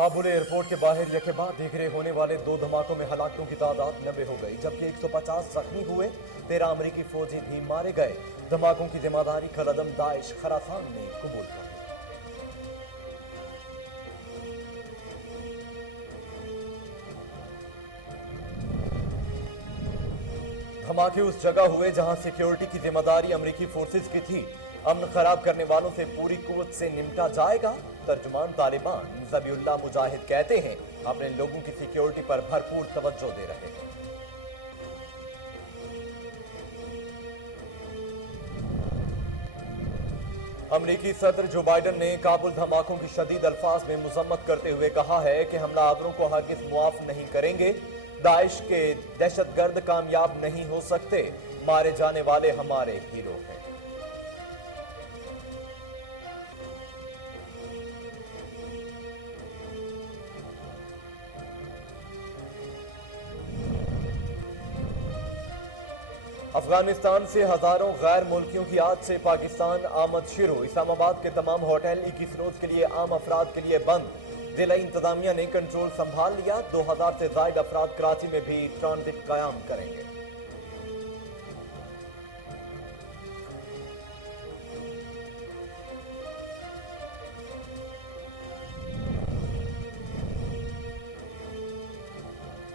Kabul airport के बाहर यके बाद दिखरे होने वाले 2 धमाकों में हलाकों की तादाद 90 हो गई, जबकि 150 जख्मी हुए। 13 अमरीकी फौजी भी मारे गए। धमाकों की जिम्मेदारी कलअदम दाइश खरासान ने कबूल कर ली। धमाके उस जगह हुए जहां सिक्योरिटी की जिम्मेदारी अमरीकी फोर्सेस की थी। अमन खराब करने वालों से पूरी कुव्वत से निपटा जाएगा। तर्जुमान तालिबान ज़बीउल्लाह मुजाहिद कहते हैं अपने लोगों की सिक्योरिटी पर भरपूर तवज्जो दे रहे हैं। अमरीकी सदर जो बाइडन ने काबुल धमाकों की शदीद अल्फाज में मुजम्मत करते हुए कहा है कि हमलावरों को हरगिज़ मुआफ नहीं करेंगे। दाइश के दहशतगर्द कामयाब नहीं हो सकते। मारे जाने वाले हमारे हीरो हैं। अफगानिस्तान से हजारों गैर मुल्कियों की आज से पाकिस्तान आमद शुरू। इस्लामाबाद के तमाम होटल 21 रोज के लिए आम अफराद के लिए बंद। जिला इंतजामिया ने कंट्रोल संभाल लिया। 2000 से ज्यादा अफराद कराची में भी ट्रांजिट कायम करेंगे।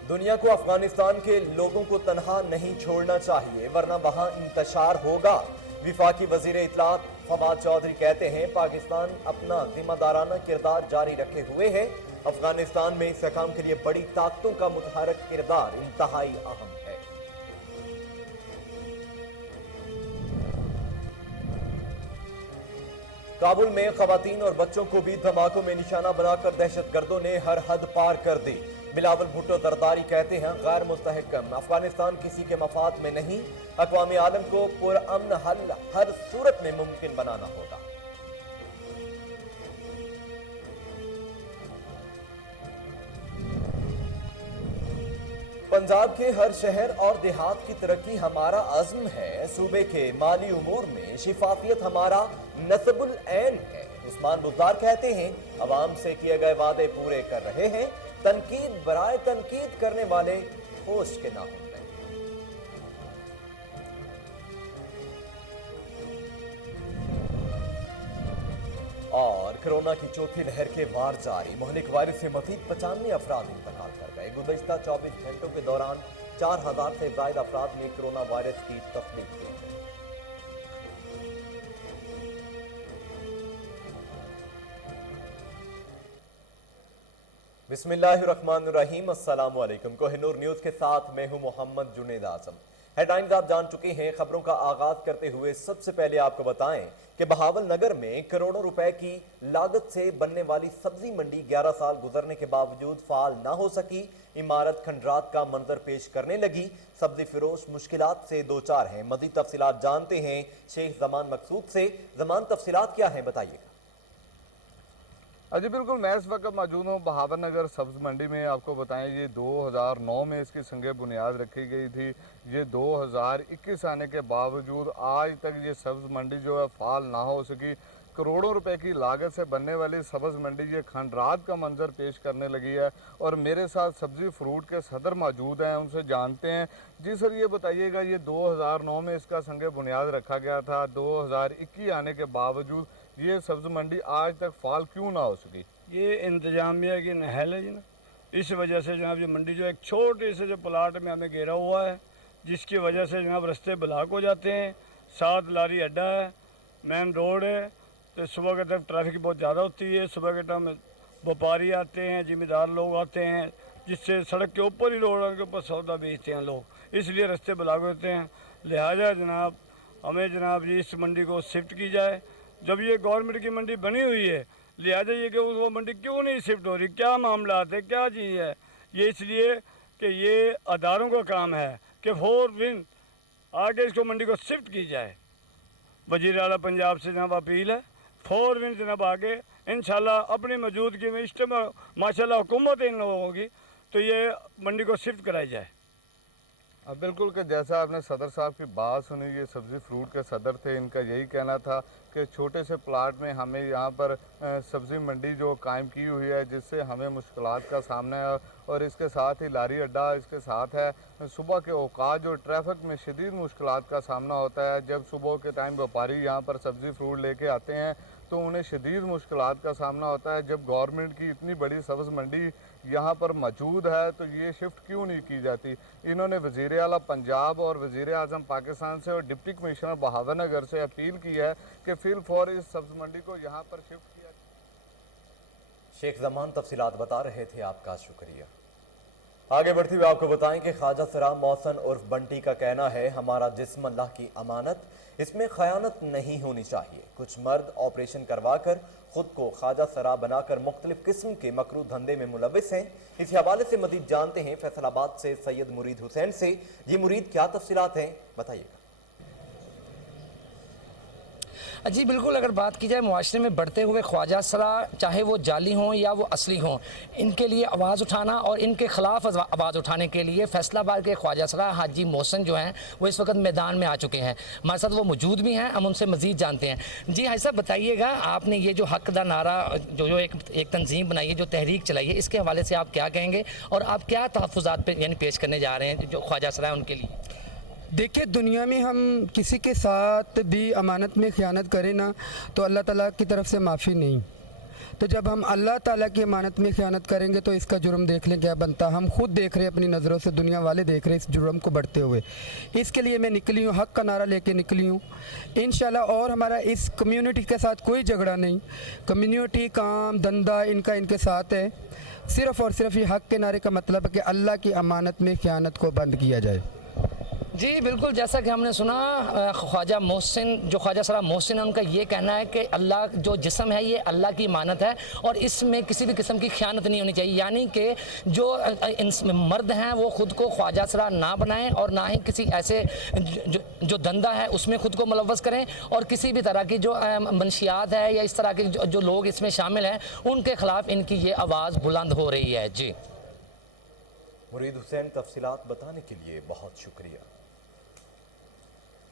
दुनिया को अफगानिस्तान के लोगों को तनहा नहीं छोड़ना चाहिए, वरना वहां इंतशार होगा। विफाकी वजीर इत्तलात फवाद चौधरी कहते हैं पाकिस्तान अपना जिम्मेदाराना किरदार जारी रखे हुए है। अफगानिस्तान में इस्तेहकाम के लिए बड़ी ताकतों का मुतहरक किरदार इंतहाई अहम है। काबुल में खवातीन और बच्चों को भी धमाकों में निशाना बनाकर दहशतगर्दों ने हर हद पार कर दी। बिलावल भुट्टो जरदारी कहते हैं गैर मुस्तहकम अफगानिस्तान किसी के मफाद में नहीं। अक़वाम आलम को पुरअमन हल हर सूरत में मुमकिन बनाना होगा। पंजाब के हर शहर और देहात की तरक्की हमारा अज़्म है। सूबे के माली उमूर में शिफाफियत हमारा नस्बुल ऐन है। उस्मान बुज़दार कहते हैं अवाम से किए गए वादे पूरे कर रहे हैं। तनकीद बराए तनकीद करने वाले होश के ना हों। और कोरोना की चौथी लहर के वार जारी। मुहलिक वायरस से मज़ीद 95 अफराद इंतकाल कर गए। गुज़श्ता 24 घंटों के दौरान 4000 से ज़ायद अफराद में कोरोना वायरस की तस्दीक हुई है। बिस्मिल्लाहिर्रहमानिर्रहीम। अस्सलामु अलैकुम। कोहिनूर न्यूज़ के साथ मैं हूं मोहम्मद जुनेद आज़म। हेडलाइंस आप जान चुके हैं। खबरों का आगाज करते हुए सबसे पहले आपको बताएं कि बहावल नगर में करोड़ों रुपए की लागत से बनने वाली सब्जी मंडी 11 साल गुजरने के बावजूद फाल ना हो सकी। इमारत खंडरात का मंजर पेश करने लगी। सब्जी फिरोश मुश्किलात से दो चार हैं। मजीद तफसीलात जानते हैं शेख जमान मकसूद से। जमान, तफसीलात क्या हैं बताइएगा। जी बिल्कुल, मैं इस वक्त मौजूद हूँ बहावर नगर सब्ज़ मंडी में। आपको बताएं ये 2009 में इसकी संग बुनियाद रखी गई थी। ये 2021 आने के बावजूद आज तक ये सब्ज़ मंडी जो है फाल ना हो सकी। करोड़ों रुपए की लागत से बनने वाली सब्ज़ मंडी ये खंडरात का मंजर पेश करने लगी है। और मेरे साथ सब्ज़ी फ्रूट के सदर मौजूद हैं, उनसे जानते हैं। जी सर, ये बताइएगा ये 2009 में इसका संग बुनियाद रखा गया था, 2021 आने के बावजूद ये सब्ज़ मंडी आज तक फाल क्यों ना हो सकी? ये इंतजामिया की नहल है जी ना, इस वजह से जनाब ये मंडी जो एक छोटे से जो प्लाट में हमें घेरा हुआ है, जिसकी वजह से जनाब रास्ते ब्लॉक हो जाते हैं। 7 लारी अड्डा है, मेन रोड है, तो सुबह के टाइम ट्रैफिक बहुत ज़्यादा होती है। सुबह के टाइम व्यापारी आते हैं, ज़िम्मेदार लोग आते हैं, जिससे सड़क के ऊपर ही रोड के ऊपर सौदा बेचते हैं लोग, इसलिए रास्ते ब्लॉक होते हैं। लिहाजा जनाब हमें जनाब जी इस मंडी को शिफ्ट की जाए। जब ये गवर्नमेंट की मंडी बनी हुई है, लिहाजा ये कि वो मंडी क्यों नहीं शिफ्ट हो रही, क्या मामला है, क्या चीज़ है? ये इसलिए कि ये अदारों का काम है कि फौरन आगे इसको मंडी को शिफ्ट की जाए। वज़ीर आला पंजाब से जनाब अपील है, फौरन जनाब आगे इंशाल्लाह अपनी मौजूदगी में माशाल्लाह हुकूमत इन लोगों की, तो ये मंडी को शिफ्ट कराई जाए। अब बिल्कुल कि जैसा आपने सदर साहब की बात सुनी, ये सब्ज़ी फ्रूट के सदर थे, इनका यही कहना था कि छोटे से प्लाट में हमें यहाँ पर सब्ज़ी मंडी जो कायम की हुई है, जिससे हमें मुश्किलात का सामना है, और इसके साथ ही लारी अड्डा इसके साथ है। सुबह के औकात जो ट्रैफिक में शदीद मुश्किलात का सामना होता है, जब सुबह के टाइम व्यापारी यहाँ पर सब्ज़ी फ्रूट लेके आते हैं तो उन्हें शदीद मुश्किलात का सामना होता है। जब गवर्नमेंट की इतनी बड़ी सब्ज़ मंडी यहाँ पर मौजूद है तो ये शिफ्ट क्यों नहीं की जाती। इन्होंने वज़ीर आला पंजाब और वज़ीर आज़म पाकिस्तान से और डिप्टी कमिश्नर बहावलनगर से अपील की है कि फिल फॉर इस सब्ज़ मंडी को यहाँ पर शिफ्ट किया। शेख जमान तफसीलात बता रहे थे, आपका शुक्रिया। आगे बढ़ते हुए आपको बताएं कि ख्वाजा सरा मौसन उर्फ बंटी का कहना है, हमारा जिस्म अल्लाह की अमानत, इसमें खयानत नहीं होनी चाहिए। कुछ मर्द ऑपरेशन करवाकर खुद को ख्वाजा सरा बनाकर मुख्तलिफ किस्म के मकरू धंधे में मुलविस हैं। इस हवाले से मजीद जानते हैं फैसलाबाद से सैयद मुरीद हुसैन से। ये मुरीद क्या तफसीलात हैं, बताइएगा। जी बिल्कुल, अगर बात की जाए मुआशरे में बढ़ते हुए ख्वाजा सरा, चाहे वो जाली हों या वो असली हों, इनके लिए आवाज़ उठाना और इनके ख़िलाफ़ आवाज़ उठाने के लिए फैसलाबाद के ख्वाजा सरा हाजी मोहसिन जो हैं वो इस वक्त मैदान में आ चुके हैं। हमारे साथ वो मौजूद भी हैं, हम उनसे मज़ीद जानते हैं। जी हाजी साहब, बताइएगा, आपने ये जो हक़ दा नारा जो एक तंजीम बनाई है, जो तहरीक चलाई है, इसके हवाले से आप क्या कहेंगे और आप क्या तहफ़्फ़ुज़ात यानी पेश करने जा रहे हैं जो ख्वाजा सरा है उनके लिए? देखिए, दुनिया में हम किसी के साथ भी अमानत में ख़यानत करें ना तो अल्लाह ताला की तरफ से माफ़ी नहीं। तो जब हम अल्लाह ताला की अमानत में ख़यानत करेंगे तो इसका जुर्म देख लें क्या बनता। हम खुद देख रहे हैं अपनी नज़रों से, दुनिया वाले देख रहे हैं इस जुर्म को बढ़ते हुए। इसके लिए मैं निकली हूँ, हक़ का नारा लेके निकली हूँ इंशाल्लाह। और हमारा इस कम्युनिटी के साथ कोई झगड़ा नहीं, कम्युनिटी काम धंधा इनका इनके साथ है। सिर्फ़ और सिर्फ ये हक़ के नारे का मतलब है कि अल्लाह की अमानत में ख़यानत को बंद किया जाए। जी बिल्कुल, जैसा कि हमने सुना, ख्वाजा मोहसिन जो ख्वाजा सरा मोहसिन है, उनका ये कहना है कि अल्लाह जो जिस्म है ये अल्लाह की अमानत है और इसमें किसी भी किस्म की ख़यानत नहीं होनी चाहिए। यानी कि जो मर्द हैं वो ख़ुद को ख्वाजा सरा ना बनाएं और ना ही किसी ऐसे जो धंधा है उसमें ख़ुद को मुलव्वस करें, और किसी भी तरह की जो मंशियात है या इस तरह के जो लोग इसमें शामिल हैं उनके ख़िलाफ़ इनकी ये आवाज़ बुलंद हो रही है। जी मुरीद हुसैन, तफसीलात बताने के लिए बहुत शुक्रिया।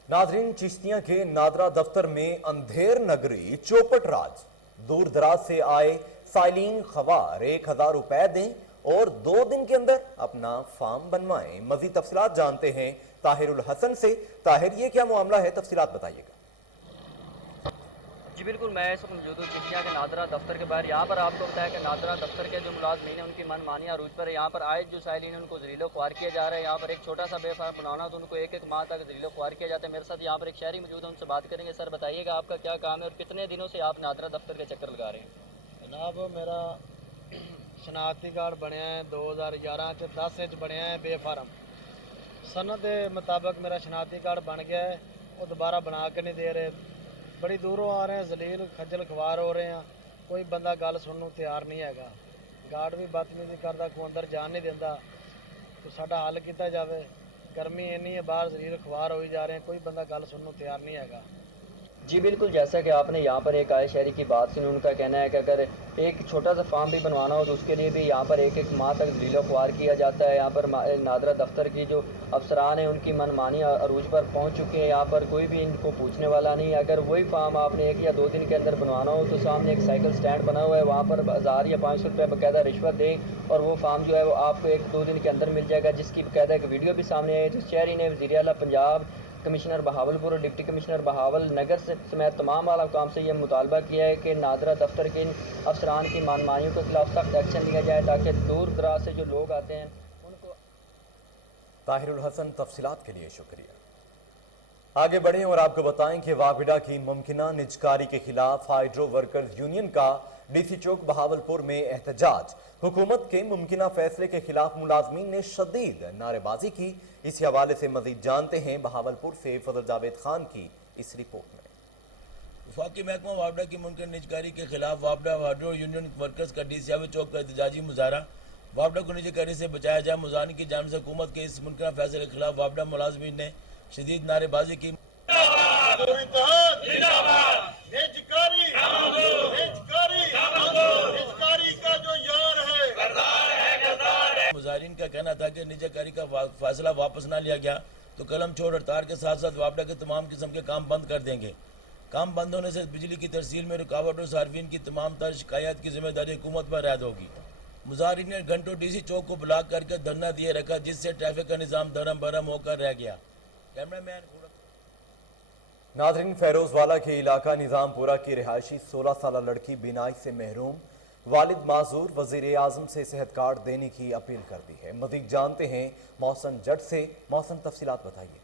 नाजरीन, चिश्तियां के नादरा दफ्तर में अंधेर नगरी चौपट राज, दूर दराज से आए साइलिन खवार 1000 रुपए दें और 2 दिन के अंदर अपना फार्म बनवाएं। मजीद तफसीलात जानते हैं ताहिरुल हसन से। ताहिर, ये क्या मामला है, तफसीलात बताइएगा। जी बिल्कुल, मैं इस वक्त मौजूद हूँ चिश्तिया के नादरा दफ्तर के बाहर। यहाँ पर आपको बताया कि नादरा दफ्तर के जो मुलाजमीन हैं उनकी मनमानी अरूज पर है। यहाँ पर आए जो साइलिन हैं उनको ज़लीलो ख्वार किया जा रहा है। यहाँ पर एक छोटा सा बेफार्म बनाना तो उनको 1-1 माह तक ज़लीलो ख्वार किया जाता है। मेरे साथ यहाँ पर एक शहरी मौजूद है, उनसे बात करेंगे। सर बताइएगा, आपका क्या काम है और कितने दिनों से आप नादरा दफ्तर के चक्कर लगा रहे हैं? जनाब, मेरा शनाख्ती कार्ड बनया है 2011 च 10 इंच बनया है बेफार्म। सनद के मुताबिक मेरा शनाख्ती कार्ड बन गया है, वो दोबारा बना के नहीं दे रहे। बड़ी दूरों आ रहे हैं, जलील खज्जल खवार हो रहे हैं, कोई बंदा गल सुनने को तैयार नहीं हैगा। गार्ड भी बदतमीजी करता, कोई अंदर जान नहीं देता। तो साडा हल किया जाए। गर्मी इन्नी है, बाहर जलील खवार हो जा रहे हैं, कोई बंदा गल सुनने को तैयार नहीं हैगा। जी बिल्कुल, जैसा कि आपने यहाँ पर एक आए शहरी की बात सुनी, उनका कहना है कि अगर एक छोटा सा फार्म भी बनवाना हो तो उसके लिए भी यहाँ पर 1-1 माह तक ज़लीलो ख्वार किया जाता है। यहाँ पर नादरा दफ्तर की जो अफसरान हैं उनकी मनमानी अरूज पर पहुँच चुकी है। यहाँ पर कोई भी इनको पूछने वाला नहीं। अगर वही फार्म आपने 1 या 2 दिन के अंदर बनवाना हो तो सामने एक साइकिल स्टैंड बना हुआ है, वहाँ पर 1000 या 500 रुपये बाकायदा रिश्वत दें और वो फार्म जो है वो आपको 1-2 दिन के अंदर मिल जाएगा, जिसकी बाकायदा एक वीडियो भी सामने आई। जिस शहरी ने वज़ीर आला पंजाब, कमिश्नर बहावलपुर और डिप्टी कमिश्नर बहावल नगर से समेत तमाम आला काम से यह मुतालबा किया है कि नादरा दफ्तर के इन अफसरान की मनमानियों के खिलाफ सख्त एक्शन लिया जाए ताकि दूर दराज से जो लोग आते हैं उनको। ताहिरुल हसन, तफसीलात के लिए शुक्रिया। आगे बढ़ें और आपको बताएं कि वागविडा की मुमकिना निजकारी के खिलाफ हाइड्रो वर्कर्स यूनियन का डीसी चौक बहावलपुर में एहतजाज। हुकूमत के मुमकिना फैसले के खिलाफ मुलाजमीन ने शदीद नारेबाजी की। इस हवाले से मजीद जानते हैं बहावलपुर से फजल जावेद खान की इस रिपोर्ट में। वफाकी महकमा वापडा की मुमकिन निजकारी के खिलाफ वापडा हाइड्रो यूनियन वर्कर्स का डीसी चौक का एहतजाजी मुजाहरा। वापडा को निजी करने से बचाया जाए, मुजाहिरीन की जानिब से हुकूमत के इस मुमकिना फैसले के खिलाफ वापडा मुलाजमीन ने शदीद नारेबाजी की। مظاہرین کا کہنا تھا کہ نجی کاری کا فیصلہ واپس نہ لیا گیا تو قلم چھوڑ ہڑتال کے ساتھ ساتھ وابڈا کے تمام قسم کے کام بند کر دیں گے. کام بند ہونے سے بجلی کی ترسیل میں رکاوٹ اور صارفین کی تمام تر شکایات کی ذمہ داری حکومت پر عائد ہوگی. مظاہرین نے گھنٹوں ڈی سی چوک کو بلاک کر کے دھرنا دیے رکھا جس سے ٹریفک کا نظام دھرم برہم ہو کر رہ گیا. کیمرہ مین ناظرین، فیروز والا کے علاقہ نظام پورہ کی رہائشی 16 سالہ لڑکی بینائی سے محروم، والد معذور، وزیر اعظم سے صحت کارڈ دینے کی اپیل کر دی ہے. مزید جانتے ہیں محسن جٹ سے. محسن، تفصیلات بتائیے.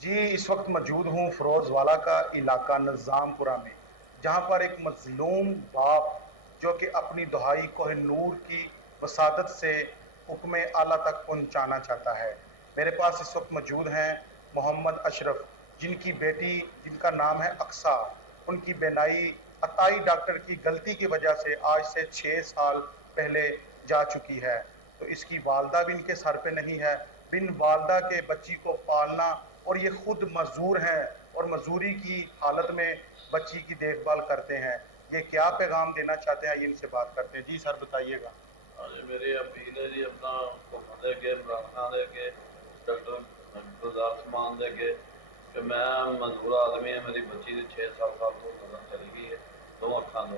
جی، اس وقت موجود ہوں فیروز والا کا علاقہ نظام پورہ میں، جہاں پر ایک مظلوم باپ جو کہ اپنی دہائی کوہ نور کی وسادت سے حکم اعلیٰ تک پہنچانا چاہتا ہے. میرے پاس اس وقت موجود ہیں محمد اشرف، جن کی بیٹی جن کا نام ہے اقصا، ان کی بینائی عطائی ڈاکٹر کی غلطی کی وجہ سے آج سے 6 سال پہلے جا چکی ہے. تو اس کی والدہ بھی ان کے سر پہ نہیں ہے. بن والدہ کے بچی کو پالنا، اور یہ خود مزدور ہیں اور مزدوری کی حالت میں بچی کی دیکھ بھال کرتے ہیں. یہ کیا پیغام دینا چاہتے ہیں، یہ ان سے بات کرتے ہیں. جی سر، بتائیے گا. میری اپیل ہے جی، اپنا حکومت دے کے، عمران خان دے کے، ڈاکٹر گلزار سمان دے کے کہ میں مزدور آدمی ہے، میری بچی 6 سال تو نظر چلی گئی ہے دونوں اکھان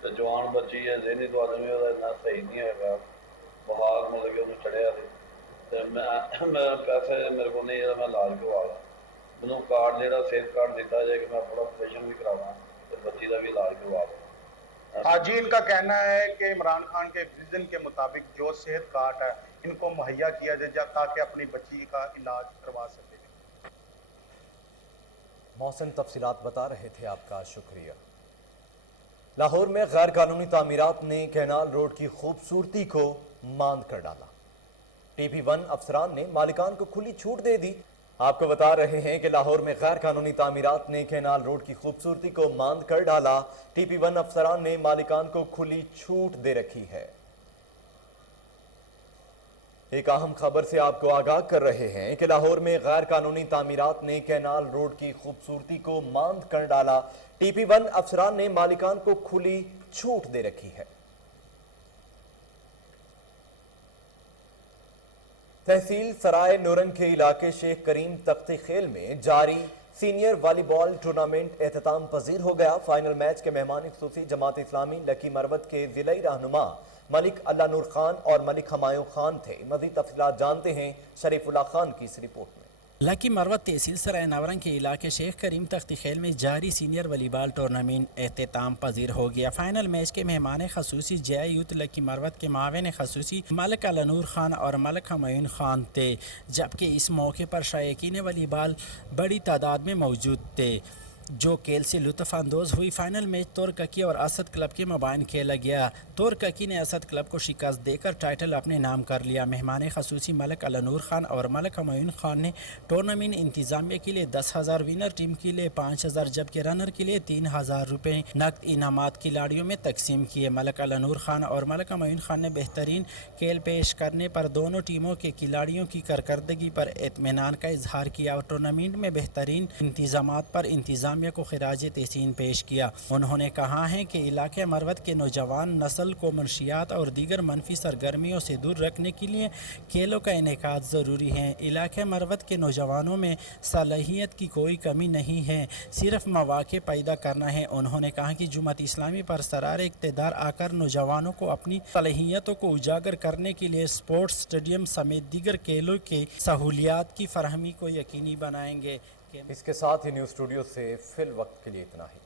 تو جوان بچی ہے، ذہنی تو آدمی اتنا صحیح نہیں ہے، بخار مطلب کہ انہوں چڑھیا تھے. میں پیسے میرے کو نہیں ہے، میں علاج کروا لا. مجھے کارڈ جہاں صحت کارڈ دیتا جائے کہ میں تھوڑا آپریشن بھی کراواں تو بچی کا بھی علاج کروا لوں. جی، ان کا کہنا ہے کہ عمران خان کے ویژن کے مطابق جو صحت کارڈ ہے ان کو مہیا کیا جائے تاکہ اپنی بچی کا علاج کروا سکے. محسن، تفصیلات بتا رہے تھے، آپ کا شکریہ. لاہور میں غیر قانونی تعمیرات نے کینال روڈ کی خوبصورتی کو ماند کر ڈالا. ٹی پی 1 افسران نے مالکان کو کھلی چھوٹ دے دی. آپ کو بتا رہے ہیں کہ لاہور میں غیر قانونی تعمیرات نے کینال روڈ کی خوبصورتی کو ماند کر ڈالا. ٹی پی 1 افسران نے مالکان کو کھلی چھوٹ دے رکھی ہے. ایک اہم خبر سے آپ کو آگاہ کر رہے ہیں کہ لاہور میں غیر قانونی تعمیرات نے کینال روڈ کی خوبصورتی کو ماند کر ڈالا. ٹی پی 1 افسران نے مالکان کو کھلی چھوٹ دے رکھی ہے. تحصیل سرائے نورنگ کے علاقے شیخ کریم تختی خیل میں جاری سینئر والی بال ٹورنامنٹ اختتام پذیر ہو گیا. فائنل میچ کے مہمان خصوصی جماعت اسلامی لکی مروت کے ضلعی رہنما ملک اللہ نور خان اور ملک ہمایوں خان تھے. مزید تفصیلات جانتے ہیں شریف اللہ خان کی اس رپورٹ میں. لکی مروت تحصیل سرائے نورنگ کے علاقے شیخ کریم تختی خیل میں جاری سینئر والی بال ٹورنامنٹ اختتام پذیر ہو گیا. فائنل میچ کے مہمان خصوصی جے یوتھ لکی مروت کے معاون خصوصی ملک اللہ نور خان اور ملک ہمایوں خان تھے، جبکہ اس موقع پر شائقین والی بال بڑی تعداد میں موجود تھے جو کھیل سے لطف اندوز ہوئی. فائنل میچ تورککی اور اسد کلب کے مابین کھیلا گیا. تورککی نے اسد کلب کو شکست دے کر ٹائٹل اپنے نام کر لیا. مہمان خصوصی ملک اللہ نور خان اور ملک ہمایوں خان نے ٹورنامنٹ انتظامیہ کے لیے 10,000، ونر ٹیم کے لیے 5,000 جبکہ رنر کے لیے 3,000 روپے نقد انعامات کھلاڑیوں میں تقسیم کیے. ملک اللہ نور خان اور ملک ہمایوں خان نے بہترین کھیل پیش کرنے پر دونوں ٹیموں کے کھلاڑیوں کی کارکردگی پر اطمینان کا اظہار کیا اور ٹورنامنٹ میں بہترین انتظامات پر انتظامیہ کو خراج تحسین پیش کیا. انہوں نے کہا ہے کہ علاقہ مروت کے نوجوان نسل کو منشیات اور دیگر منفی سرگرمیوں سے دور رکھنے کے لیے کھیلوں کا انعقاد ضروری ہے. علاقہ مروت کے نوجوانوں میں صلاحیت کی کوئی کمی نہیں ہے، صرف مواقع پیدا کرنا ہے. انہوں نے کہا کہ جماعت اسلامی پر سرار اقتدار آ کر نوجوانوں کو اپنی صلاحیتوں کو اجاگر کرنے کے لیے سپورٹس اسٹیڈیم سمیت دیگر کھیلوں کے سہولیات کی فراہمی کو یقینی بنائیں گے. اس کے ساتھ ہی نیوز اسٹوڈیو سے فی الوقت کے لیے اتنا ہی.